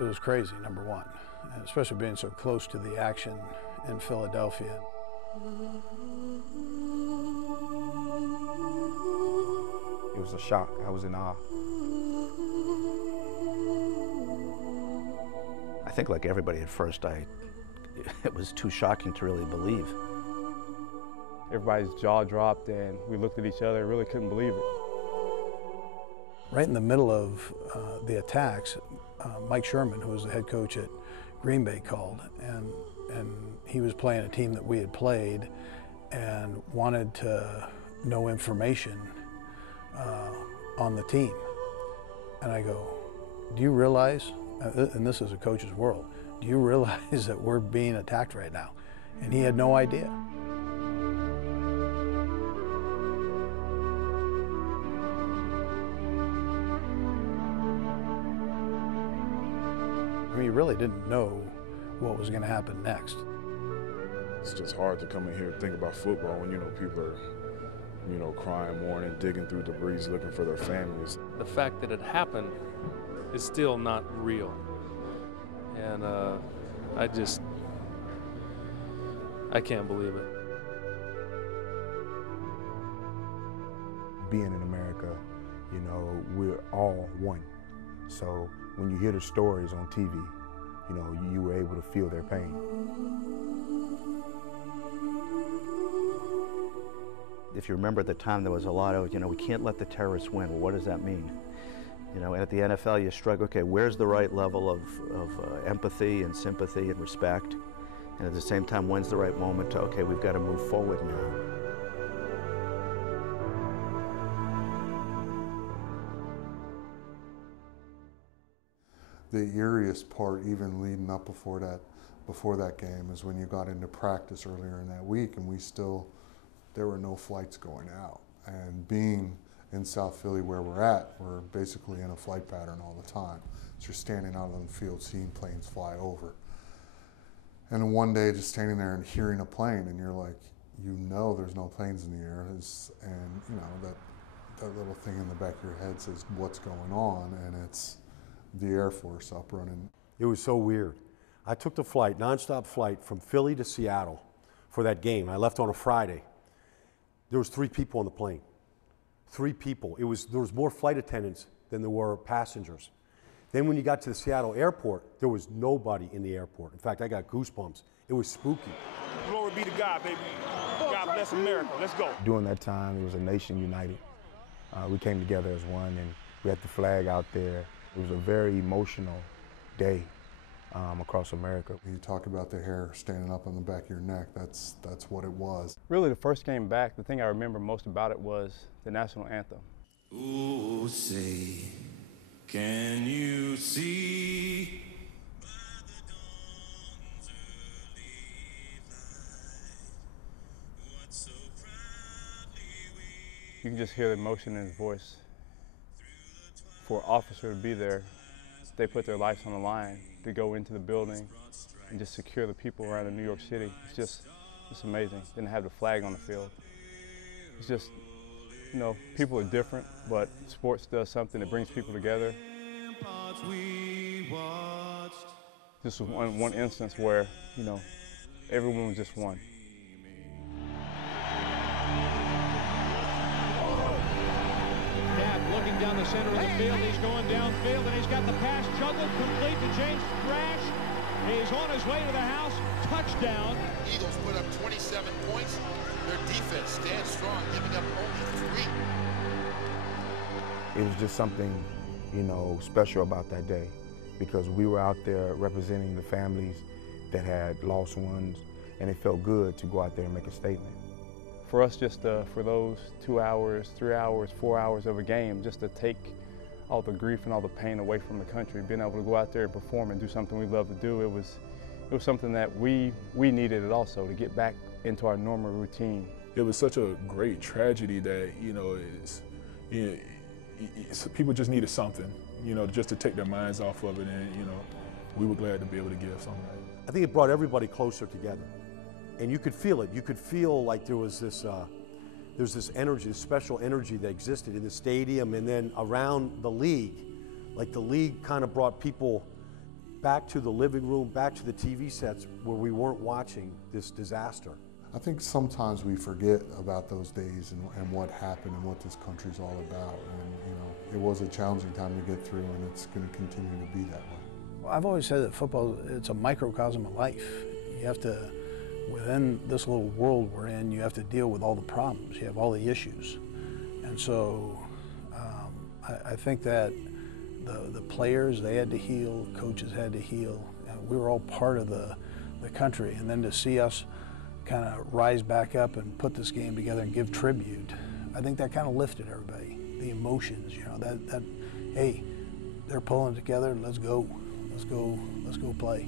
It was crazy, number one, and especially being so close to the action in Philadelphia. It was a shock. I was in awe. I think like everybody at first, it was too shocking to really believe. Everybody's jaw dropped and we looked at each other and really couldn't believe it. Right in the middle of the attacks, Mike Sherman, who was the head coach at Green Bay, called, and he was playing a team that we had played and wanted to know information on the team. And I go, do you realize, and this is a coach's world, do you realize that we're being attacked right now? And he had no idea. I mean, he really didn't know what was going to happen next. It's just hard to come in here and think about football when, people are, crying, mourning, digging through debris, looking for their families. The fact that it happened is still not real. And I can't believe it. Being in America, we're all one. So when you hear the stories on TV, you were able to feel their pain. If you remember at the time, there was a lot of, we can't let the terrorists win. Well, what does that mean? And at the NFL, you struggle, okay, where's the right level of empathy and sympathy and respect? And at the same time, when's the right moment to, okay, we've got to move forward now. The eeriest part, even leading up before that game, is when you got into practice earlier in that week, and there were no flights going out. And being in South Philly where we're at, we're basically in a flight pattern all the time. So you're standing out on the field, seeing planes fly over. And then one day, just standing there and hearing a plane, and you're like, there's no planes in the air, and that little thing in the back of your head says, what's going on? And it's the Air Force up running. It was so weird. I took the flight, nonstop flight from Philly to Seattle for that game. I left on a Friday. There was 3 people on the plane. 3 people. There was more flight attendants than there were passengers. Then when you got to the Seattle airport, there was nobody in the airport. In fact, I got goosebumps. It was spooky. Glory be to God, baby. God bless America. Let's go. During that time, it was a nation united. We came together as one, and we had the flag out there. It was a very emotional day across America. You talk about the hair standing up on the back of your neck, that's what it was. Really, the first game back, the thing I remember most about it was the national anthem. Ooh, say, can you see by the dawn's early light what so proudly we... You can just hear the emotion in his voice. For an officer to be there, they put their lives on the line to go into the building and just secure the people around in New York City. It's amazing. Didn't have the flag on the field. It's just, people are different, but sports does something that brings people together. This was one instance where, everyone was just one. Looking down the center of the field, he's going downfield, and he's got the pass juggled complete to James Thrash. He's on his way to the house. Touchdown. Eagles put up 27 points. Their defense stands strong, giving up only 3. It was just something, special about that day, because we were out there representing the families that had lost ones, and it felt good to go out there and make a statement. For us, just for those 2 hours, 3 hours, 4 hours of a game, just to take all the grief and all the pain away from the country, being able to go out there and perform and do something we love to do, it was something that we needed it also, to get back into our normal routine. It was such a great tragedy that, people just needed something, just to take their minds off of it, and, we were glad to be able to give something. I think it brought everybody closer together. And you could feel it. You could feel like there was this energy, this special energy that existed in the stadium and then around the league. Like the league kind of brought people back to the living room, back to the TV sets where we weren't watching this disaster. I think sometimes we forget about those days and what happened and what this country's all about. And, you know, it was a challenging time to get through, and it's going to continue to be that way. Well, I've always said that football, it's a microcosm of life. You have to, within this little world we're in, you have to deal with all the problems. You have all the issues. And so I think that the players, they had to heal, coaches had to heal. We were all part of the country. And then to see us kind of rise back up and put this game together and give tribute, I think that kind of lifted everybody. The emotions, you know, that hey, they're pulling together, let's go play.